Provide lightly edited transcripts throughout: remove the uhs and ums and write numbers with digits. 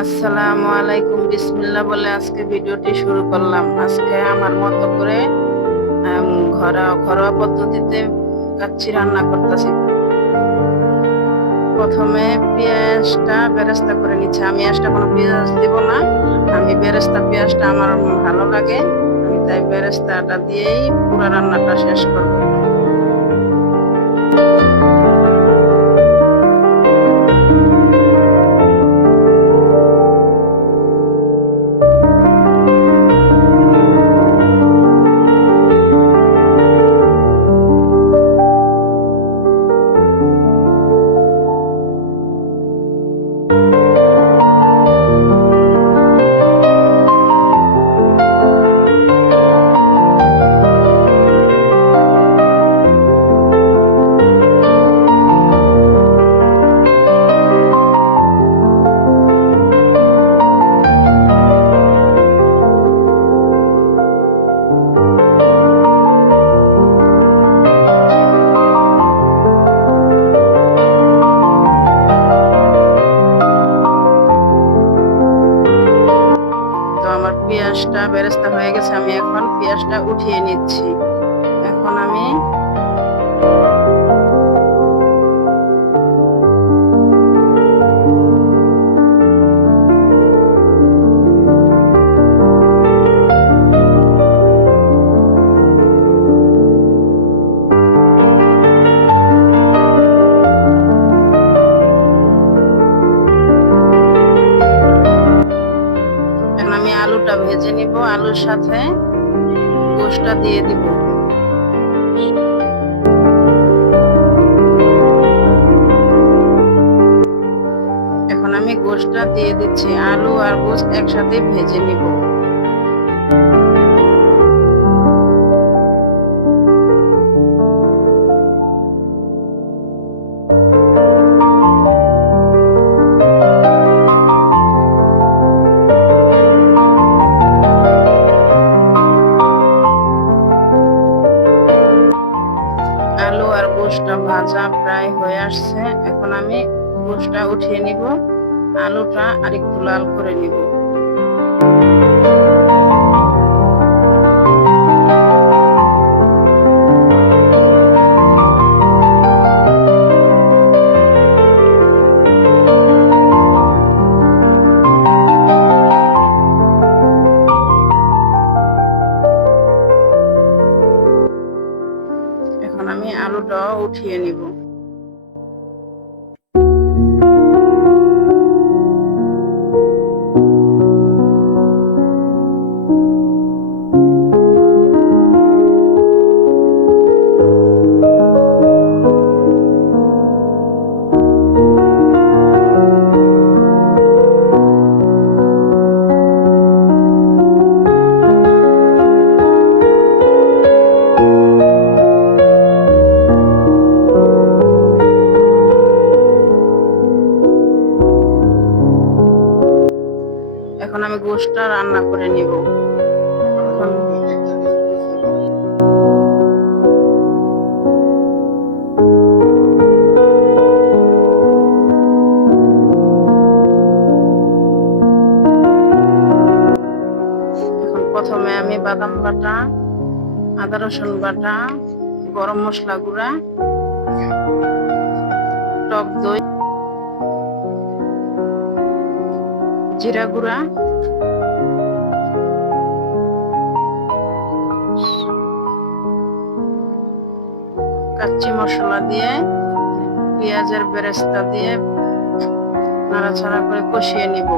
আসসালামু আলাইকুম, বিসমিল্লাহ বলে আজকে ভিডিওটি শুরু করলাম। আজকে আমার মতো করে ঘরোয়া পদ্ধতিতে কাচ্চি রান্না করতেছি। প্রথমে পেঁয়াজটা বেরেস্তা করে নিচ্ছি। আমি আজটা কোনো পেঁয়াজ দিব না, আমি বেরেস্তা পেঁয়াজটা আমার ভালো লাগে, আমি তাই বেরেস্তাটা দিয়েই পুরো রান্নাটা শেষ করব। তো আমার পেঁয়াজটা বেরেস্তা হয়ে গেছে, আমি এখন পেঁয়াজটা উঠিয়ে নিচ্ছি। এখন আমি আলুটা ভেজে নিব, আলুর সাথে গোশটা দিয়ে দিব। এখন আমি গোশটা দিয়ে দিচ্ছি, আলু আর গোশ একসাথে ভেজে নিব। আলু আর গোশটা ভাজা প্রায় হয়ে আসছে, এখন আমি গোশটা উঠিয়ে নিব, আলুটা আরেকটু লাল করে নিব। এখন আমি আলুটাও উঠিয়ে নিব। এখন আমি গোশটা রান্না করে নিব। এখন প্রথমে আমি বাদাম বাটা, আদা রসুন বাটা, গরম মশলা গুঁড়া, টক দই, জিরা গুঁড়া, কাচ্চি মশলা দিয়ে পেঁয়াজের বেরেস্তা দিয়ে নাড়াচাড়া করে কষিয়ে নিব।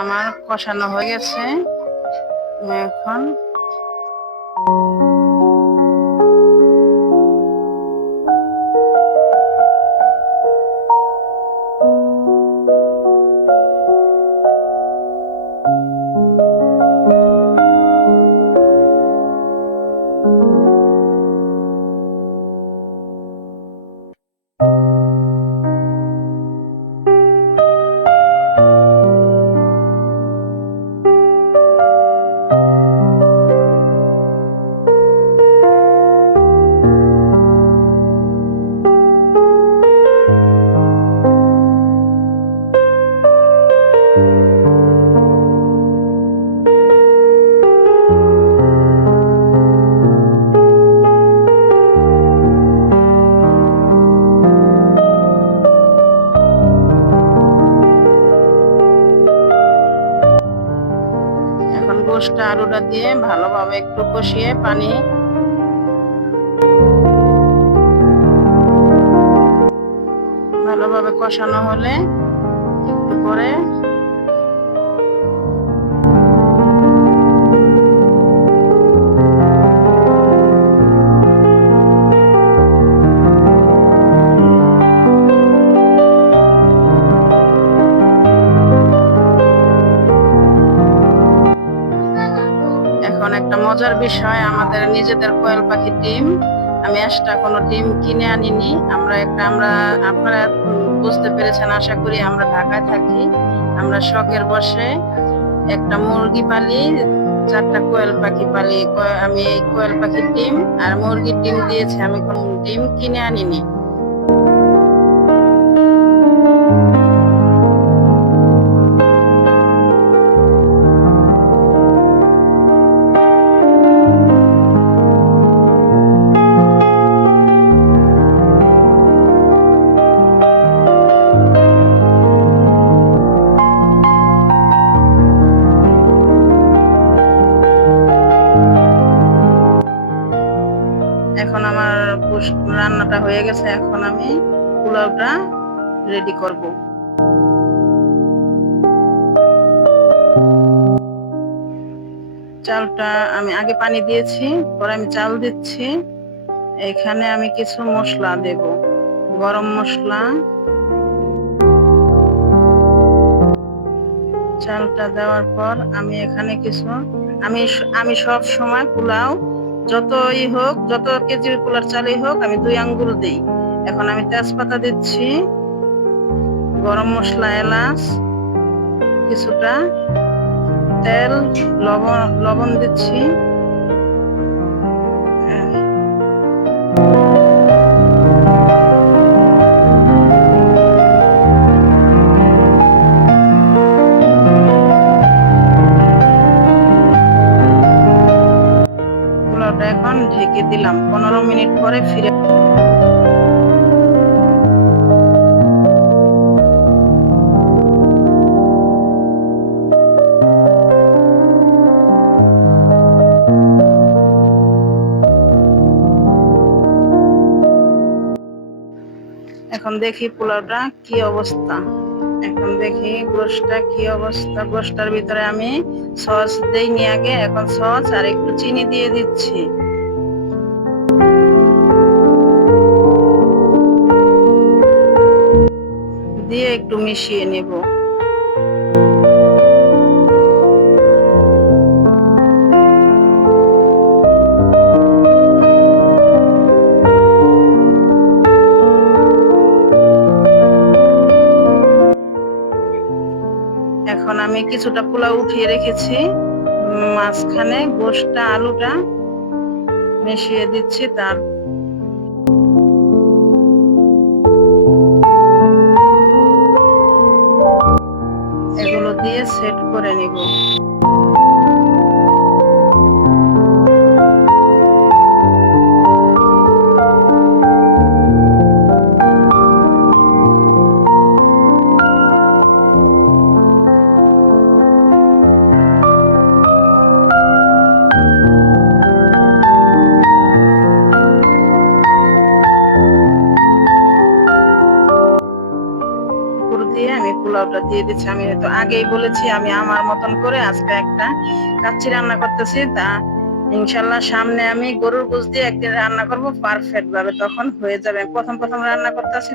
আমার কষানো হয়ে গেছে। এখন গোশটা আলুটা দিয়ে ভালোভাবে একটু কষিয়ে পানি ভালোভাবে কষানো হলে একটু পরে এখন একটা মজার বিষয়, আমাদের নিজেদের কোয়েল পাখির ডিম। আমি এক্সট্রা কোনো ডিম কিনে আনিনি। আপনারা বুঝতে পেরেছেন আশা করি। আমরা ঢাকায় থাকি, আমরা শখের বসে একটা মুরগি পালি, 4টা কোয়েল পাখি পালি। আমি এই কোয়েল পাখির ডিম আর মুরগির ডিম দিয়েছি, আমি কোনো ডিম কিনে আনিনি। এখন আমার রান্নাটা হয়ে গেছে। এখন আমি পোলাওটা রেডি করব। চালটা আমি আগে পানি দিয়েছি, পরে আমি চাল দিচ্ছি। এখানে আমি কিছু মশলা দেব, গরম মশলা। চালটা দেওয়ার পর আমি এখানে কিছু আমি সব সময় পোলাও যতই হোক, যত কেজির পোলার চালই হোক, আমি 2 আঙ্গুল দিই। এখন আমি তেজপাতা দিচ্ছি, গরম মশলা, এলাচ, কিছুটা তেল, লবণ দিচ্ছি। পোলাওটা এখন ঢেকে দিলাম, 15 মিনিট পরে ফিরে। এখন দেখি পোলাওটা কি অবস্থা। এখন দেখি গোশটা কি অবস্থা। গোশটার ভিতরে আমি সস দেইনি আগে, এখন সস আর একটু চিনি দিয়ে দিচ্ছি। দিয়ে একটু মিশিয়ে নেব। এখন আমি কিছুটা পোলাও উঠিয়ে রেখেছি, মাঝখানে গোশটা আলুটা মিশিয়ে দিচ্ছি। তার এগুলো দিয়ে সেট করে নিব। দিয়ে আমি পোলাওটা দিয়ে দিচ্ছি। আমি তো আগেই বলেছি আমি আমার মতন করে আজকে একটা কাচ্চি রান্না করতেছি। তা ইনশাল্লাহ সামনে আমি গরুর গোশত দিয়ে একদিন রান্না করব পারফেক্ট ভাবে, তখন হয়ে যাবে। প্রথম প্রথম রান্না করতেছি।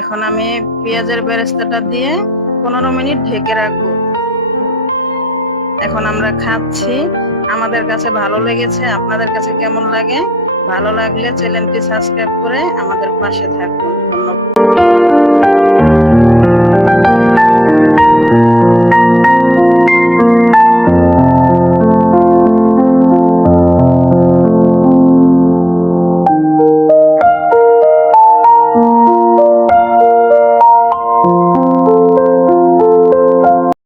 এখন আমি পেঁয়াজের বেরেস্তাটা দিয়ে 15 মিনিট ঢেকে রাখবো। এখন আমরা খাচ্ছি। আমাদের কাছে ভালো লেগেছে, আপনাদের কাছে কেমন লাগে? ভালো লাগলে চ্যানেলটি সাবস্ক্রাইব করে আমাদের পাশে থাকুন।